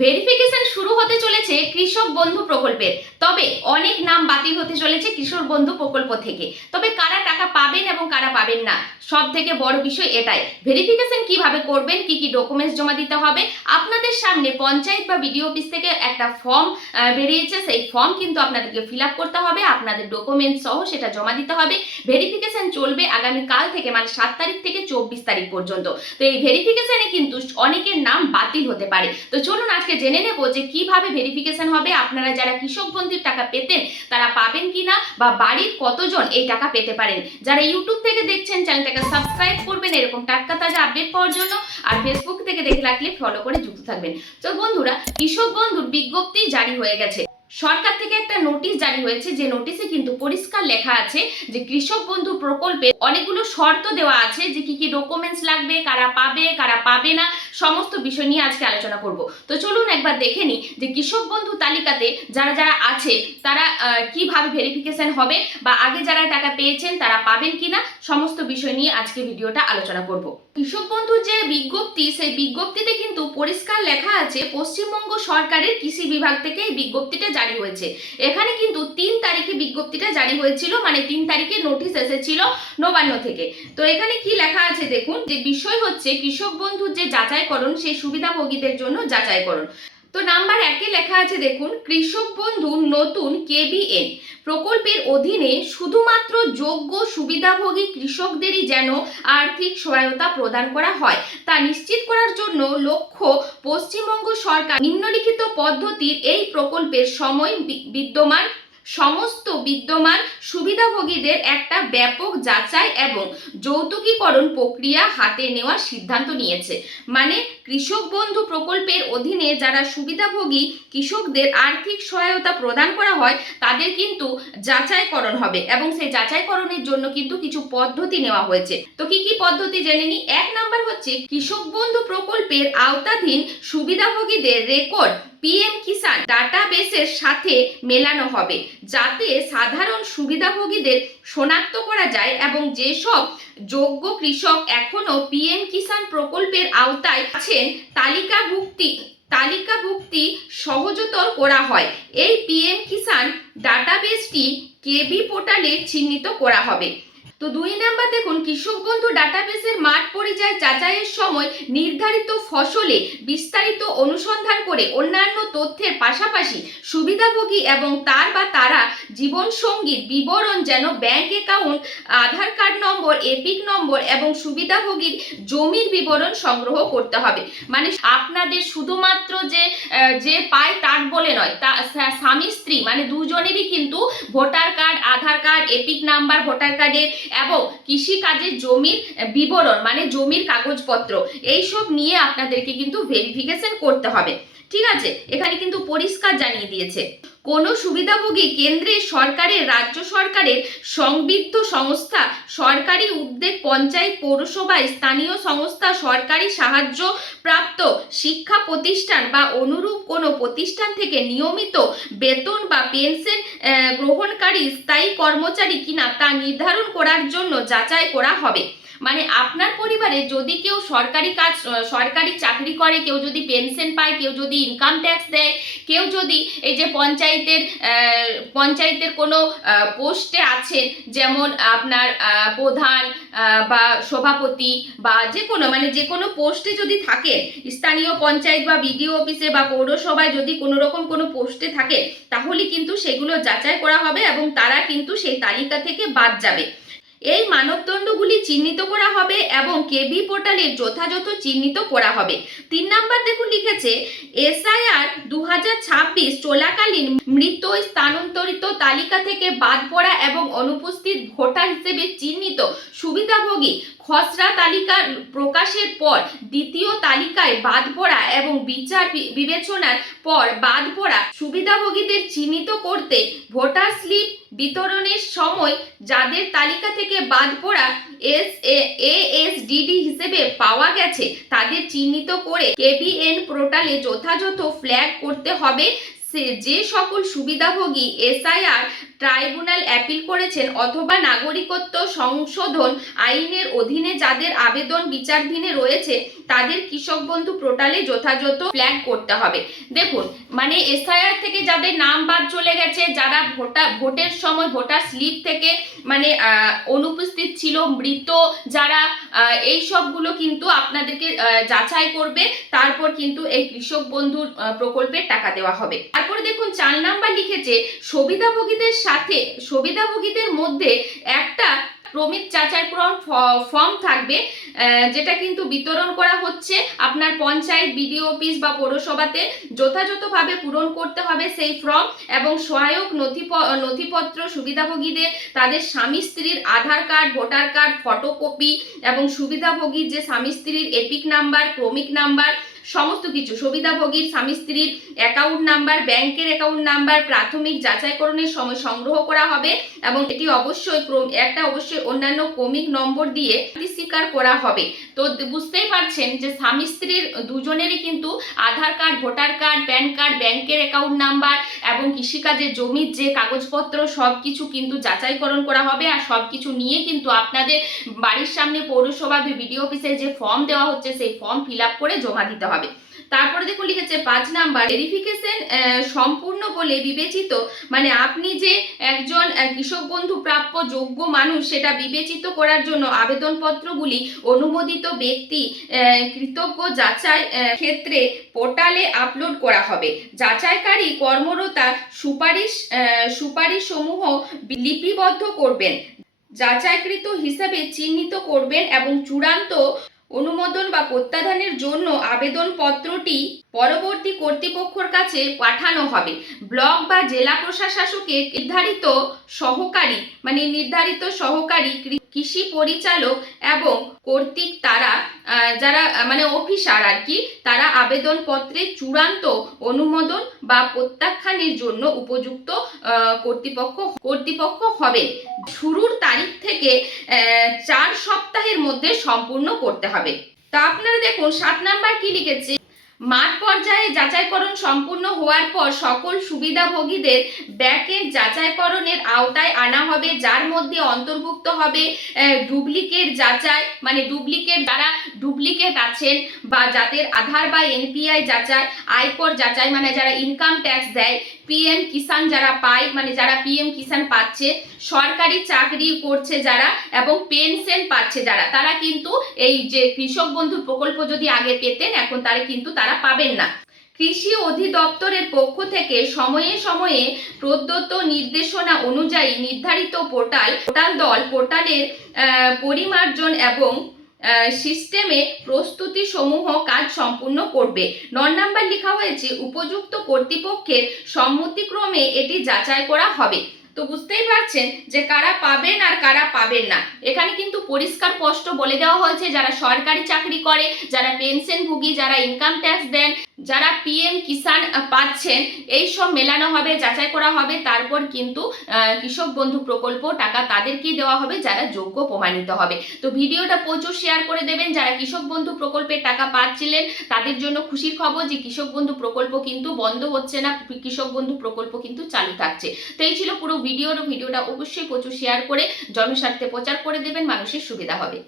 Verification শুরু হতে চলেছে কৃষক বন্ধু প্রকল্পের। তবে অনেক নাম বাতিল হতে চলেছে কৃষক বন্ধু প্রকল্প থেকে। তবে কারা টাকা পাবেন এবং কারা পাবেন না, সব থেকে বড় বিষয় এটাই। ভেরিফিকেশন কিভাবে করবেন, কি কি ডকুমেন্টস জমা দিতে হবে, আপনাদের সামনে পঞ্চায়েত বা বিডিও অফিস থেকে একটা ফর্ম বেরিয়েছে। সেই ফর্ম কিন্তু আপনাদেরকে ফিল আপ করতে হবে, আপনাদের ডকুমেন্টস সহ সেটা জমা দিতে হবে। ভেরিফিকেশন চলবে আগামী কাল থেকে, মানে 7 তারিখ থেকে 24 তারিখ পর্যন্ত। তো এই ভেরিফিকেশনে কিন্তু অনেকের নাম বাতিল হতে পারে। তো চলুন আজকে জেনে নেব যে কিভাবে ভেরিফিকেশন হবে, আপনারা যারা কৃষক বন্ধুর টাকা পেতেন তারা পাবেন কিনা, বা বাড়ির কতজন এই টাকা পেতে পারেন। যারা ইউটিউব থেকে দেখছেন চ্যানেলটাকে সাবস্ক্রাইব করবেন এরকম টাটকা তাজা আপডেট পাওয়ার জন্য, আর ফেসবুক থেকে দেখে রাখলে ফলো করে যুক্ত থাকবেন। তো বন্ধুরা, কৃষক বন্ধুর বিজ্ঞপ্তি জারি হয়ে গেছে। সরকার থেকে একটা নোটিশ জারি হয়েছে, যে নোটিশে কিন্তু পরিষ্কার লেখা আছে যে কৃষক বন্ধু প্রকল্পে অনেকগুলো শর্ত দেওয়া আছে, যে কি কি ডকুমেন্টস লাগবে, কারা পাবে কারা পাবে না, সমস্ত বিষয় নিয়ে আজকে আলোচনা করব। তো চলুন একবার দেখে নিই যে কৃষক বন্ধু তালিকাতে যারা যারা আছে তারা কিভাবে ভেরিফিকেশন হবে, বা আগে যারা টাকা পেয়েছেন তারা পাবেন কিনা, সমস্ত বিষয় নিয়ে আজকে ভিডিওটা আলোচনা করব। কৃষক বন্ধু যে বিজ্ঞপ্তি, সেই বিজ্ঞপ্তিতে কিন্তু পরিষ্কার লেখা আছে পশ্চিমবঙ্গ সরকারের কৃষি বিভাগ থেকে এই বিজ্ঞপ্তিটা জারি হয়েছে। এখানে কিন্তু 3 তারিখে বিজ্ঞপ্তিটা জারি হয়েছিল, মানে 3 তারিখে নোটিশ এসেছিল নবান্ন থেকে। তো এখানে কি লেখা আছে দেখুন, যে বিষয় হচ্ছে কৃষক বন্ধুর যে যাচাইকরণ, সেই সুবিধাভোগীদের জন্য যাচাইকরণ। তো নাম্বার 1-এ লেখা আছে দেখুন, কৃষক বন্ধু নতুন কেবিএন প্রকল্পের অধীনে শুধুমাত্র যোগ্য সুবিধাভোগী কৃষকদেরই যেন আর্থিক সহায়তা প্রদান করা হয়, তা নিশ্চিত করার জন্য লক্ষ্য পশ্চিমবঙ্গ সরকার নিম্নলিখিত পদ্ধতির এই প্রকল্পের সময় বিদ্যমান সমস্ত বিদ্যমান সুবিধাভোগীদের একটা ব্যাপক যাচাই এবং যৌতুকীকরণ প্রক্রিয়া হাতে নেওয়ার সিদ্ধান্ত নিয়েছে। মানে কৃষক বন্ধু প্রকল্পের অধীনে যারা সুবিধাভোগী কৃষকদের আর্থিক সহায়তা প্রদান করা হয়, তাদের কিন্তু যাচাইকরণ হবে, এবং সেই যাচাইকরণের জন্য কিন্তু কিছু পদ্ধতি নেওয়া হয়েছে। তো কি কি পদ্ধতি জেনে নিই। 1 নাম্বার হচ্ছে, কৃষক বন্ধু প্রকল্পের আওতাধীন সুবিধাভোগীদের রেকর্ড পিএম কিষাণ ডাটাবেসের সাথে মেলানো হবে, যাতে সাধারণ সুবিধাভোগীদের শনাক্ত করা যায়, এবং যেসব যোগ্য কৃষক এখনো পিএম কিষাণ প্রকল্পের আওতায় আছেন তালিকাভুক্তি সহজতর করা হয়। এই পিএম কিষাণ ডাটাবেসটি কেবি পোর্টালে চিহ্নিত করা হবে। তো 2 নাম্বার দেখুন, কৃষক বন্ধু ডাটাবেসের মাঠ পরিযায় যাচাইয়ের সময় নির্ধারিত ফসলে বিস্তারিত অনুসন্ধান করে অন্যান্য তথ্যের পাশাপাশি সুবিধাভোগী এবং তার বা তারা জীবনসঙ্গীর বিবরণ, যেন ব্যাংক অ্যাকাউন্ট, আধার কার্ড নম্বর, এপিক নম্বর এবং সুবিধাভোগীর জমির বিবরণ সংগ্রহ করতে হবে। মানে আপনাদের শুধুমাত্র যে পায় তার বলে নয়, তা স্বামী স্ত্রী মানে দুজনেরই কিন্তু ভোটার কার্ড, আধার কার্ড, এপিক নাম্বার ভোটার কার্ডের, এবং কৃষিকাজের জমির বিবরণ মানে জমির কাগজপত্র, এইসব নিয়ে আপনাদেরকে কিন্তু ভেরিফিকেশন করতে হবে। ঠিক আছে, এখানে কিন্তু পরিষ্কার জানিয়ে দিয়েছে। কোনো সুবিধাভোগী কেন্দ্রের সরকারের, রাজ্য সরকারের সংবিদ্ধ সংস্থা, সরকারি উদ্যোগ, পঞ্চায়েত, পৌরসভা, স্থানীয় সংস্থা, সরকারি সাহায্য প্রাপ্ত শিক্ষা প্রতিষ্ঠান বা অনুরূপ কোনো প্রতিষ্ঠান থেকে নিয়মিত বেতন বা পেনশন গ্রহণকারী স্থায়ী কর্মচারী কিনা তা নির্ধারণ করার জন্য যাচাই করা হবে। মানে আপনার পরিবারে যদি কেউ সরকারি চাকরি করে, কেউ যদি পেনশন পায়, কেউ যদি ইনকাম ট্যাক্স দেয়, কেউ যদি এই যে পঞ্চায়েতের কোনো পোস্টে আছেন, যেমন আপনার প্রধান বা সভাপতি, বা যে কোনো পোস্টে যদি থাকে, স্থানীয় পঞ্চায়েত বা বিডিও অফিসে বা পৌরসভায় যদি কোনো রকম কোনো পোস্টে থাকে, তাহলে কিন্তু সেগুলো যাচাই করা হবে, এবং তারা কিন্তু সেই তালিকা থেকে বাদ যাবে। এই মানদণ্ডগুলি চিহ্নিত করা হবে এবং কেবি পোর্টালে যথাযথ চিহ্নিত করা হবে। 3 নাম্বার দেখুন, লিখেছে এসআইআর 2026 চলাকালীন মৃত স্থানান্তরিত তালিকা থেকে বাদ পড়া এবং অনুপস্থিত ভোটার হিসেবে চিহ্নিত সুবিধাভোগী খসড়া তালিকা প্রকাশের পর দ্বিতীয় তালিকায় বাদ পড়া এবং বিচার বিবেচনার পর বাদ পড়া সুবিধাভোগীদের চিহ্নিত করতে ভোটার স্লিপ বিতরণের সময় যাদের তালিকা থেকে বাদ পড়া এএসডিডি হিসেবে পাওয়া গেছে, তাদের চিহ্নিত করে কেবিএন পোর্টালে যথাযথ ফ্ল্যাগ করতে হবে। যে সকল সুবিধাভোগী এসআইআর ট্রাইব্যুনাল অ্যাপিল করেছেন অথবা নাগরিকত্ব সংশোধন আইনের অধীনে যাদের আবেদন বিচারাধীনে রয়েছে তাদের কৃষক বন্ধু পোর্টালে যথাযথ ফ্ল্যাগ করতে হবে। দেখুন, মানে এসআইআর থেকে যাদের নাম বাদ চলে গেছে, যারা ভোটের সময় ভোটার স্লিপ থেকে মানে অনুপস্থিত ছিল, মৃত যারা, এই সবগুলো কিন্তু আপনাদেরকে যাচাই করবে, তারপর কিন্তু এই কৃষক বন্ধুর প্রকল্পের টাকা দেওয়া হবে। তারপরে দেখুন 4 নাম্বার লিখেছে সুবিধাভোগীদের মধ্যে একটা প্রমিত যাচাইকরণ ফর্ম থাকবে, যেটা কিন্তু বিতরণ করা হচ্ছে আপনার পঞ্চায়েত, বিডিও অফিস বা পৌরসভাতে। যথাযথভাবে পূরণ করতে হবে সেই ফর্ম এবং সহায়ক নথিপত্র সুবিধাভোগীদের তাদের স্বামী স্ত্রীর আধার কার্ড, ভোটার কার্ড, ফটোকপি এবং সুবিধাভোগীর যে স্বামী স্ত্রীর এপিক নাম্বার, ক্রমিক নাম্বার, সমস্ত কিছু, সুবিধাভোগীর স্বামী স্ত্রীর অ্যাকাউন্ট নাম্বার, ব্যাংকের অ্যাকাউন্ট নাম্বার প্রাথমিক যাচাইকরণের সময় সংগ্রহ করা হবে এবং এটি অবশ্যই অন্যান্য ক্রমিক নম্বর দিয়ে স্বীকার করা হবে। তো বুঝতেই পারছেন যে স্বামী স্ত্রীর দুজনেরই কিন্তু Aadhaar card, voter card, PAN card, ব্যাংকের অ্যাকাউন্ট নাম্বার এবং কৃষিকাজের জমির যে কাগজপত্র সব কিছু কিন্তু যাচাইকরণ করা হবে। আর সব কিছু নিয়ে কিন্তু আপনাদের বাড়ির সামনে পৌরসভা বা বিডিও অফিসে যে ফর্ম দেওয়া হচ্ছে সেই ফর্ম ফিল আপ করে জমা দিতে হবে। তারপরে দেখুন লিখেছে 5 নাম্বার, ভেরিফিকেশন সম্পূর্ণ বলে বিবেচিত, মানে আপনি যে একজন কৃষক বন্ধু প্রাপ্য যোগ্য মানুষ সেটা বিবেচিত করার জন্য আবেদনপত্রগুলি অনুমোদিত ব্যক্তি কৃতজ্ঞ যাচাই ক্ষেত্রে পোর্টালে আপলোড করা হবে। যাচাইকারী কর্মকর্তা সুপারিশ সমূহ লিপিবদ্ধ করবেন, যাচাইকৃত হিসাবে চিহ্নিত করবেন এবং চূড়ান্ত অনুমোদন বা প্রত্যাধানের জন্য আবেদনপত্রটি পরবর্তী কর্তৃপক্ষের কাছে পাঠানো হবে। ব্লক বা জেলা প্রশাসকের নির্ধারিত সহকারী কৃষি পরিচালক এবং কর্তৃক তারা যারা মানে অফিসার আর কি, তারা আবেদনপত্রের চূড়ান্ত অনুমোদন বা প্রত্যাখ্যানের জন্য উপযুক্ত কর্তৃপক্ষ হবে। শুরুর তারিখ থেকে 4 সপ্তাহের মধ্যে সম্পূর্ণ করতে হবে। তা আপনারা দেখুন 7 নাম্বার কি লিখেছে, মাঠ পর্যায়ে যাচাইকরণ সম্পূর্ণ হওয়ার পর সকল সুবিধাভোগীদের ব্যাকএন্ড যাচাইকরণের আওতায় আনা হবে, যার মধ্যে অন্তর্ভুক্ত হবে ডুপ্লিকেট যাচাই, মানে যারা ডুপ্লিকেট আছেন বা যাদের আধার বা এনপিআই যাচাই, আয়কর যাচাই মানে যারা ইনকাম ট্যাক্স দেয়, পিএম কিষাণ যারা পায় মানে যারা পিএম কিষাণ পাচ্ছে, সরকারি চাকরি করছে যারা এবং পেনশন পাচ্ছে যারা, তারা কিন্তু এই যে কৃষক বন্ধু প্রকল্প যদি আগে পেতেন এখন তারা পাবেন না। কৃষি অধিদপ্তরের পক্ষ থেকে সময়ে সময়ে প্রদত্ত নির্দেশনা অনুযায়ী নির্ধারিত পোর্টালের পরিমার্জন এবং সিস্টেমে প্রস্তুতি সমূহ কাজ সম্পূর্ণ করবে। 9 নাম্বার লেখা হয়েছে উপযুক্ত কর্তৃপক্ষের সম্মতিক্রমে এটি যাচাই করা হবে। তো বুঝতেই পারছেন যে কারা পাবেন আর কারা পাবেন না। এখানে কিন্তু পরিষ্কার স্পষ্ট বলে দেওয়া হয়েছে যারা সরকারি চাকরি করে, যারা পেনশনভোগী, যারা ইনকাম ট্যাক্স দেন, যারা পিএম কিষাণ পাচ্ছেন, এই সব মেলানো হবে, যাচাই করা হবে। তারপর কিন্তু কৃষক বন্ধু প্রকল্প টাকা তাদেরকেই দেওয়া হবে যারা যোগ্য প্রমাণিত হবে। তো ভিডিওটা প্রচুর শেয়ার করে দেবেন। যারা কৃষক বন্ধু প্রকল্পের টাকা পাচ্ছিলেন তাদের জন্য খুশির খবর যে কৃষক বন্ধু প্রকল্প কিন্তু বন্ধ হচ্ছে না, কৃষক বন্ধু প্রকল্প কিন্তু চালু থাকছে। তো এই ছিল পুরো ভিডিওটা অবশ্যই প্রচুর শেয়ার করে জনস্বার্থে প্রচার করে দেবেন, মানুষের সুবিধা হবে।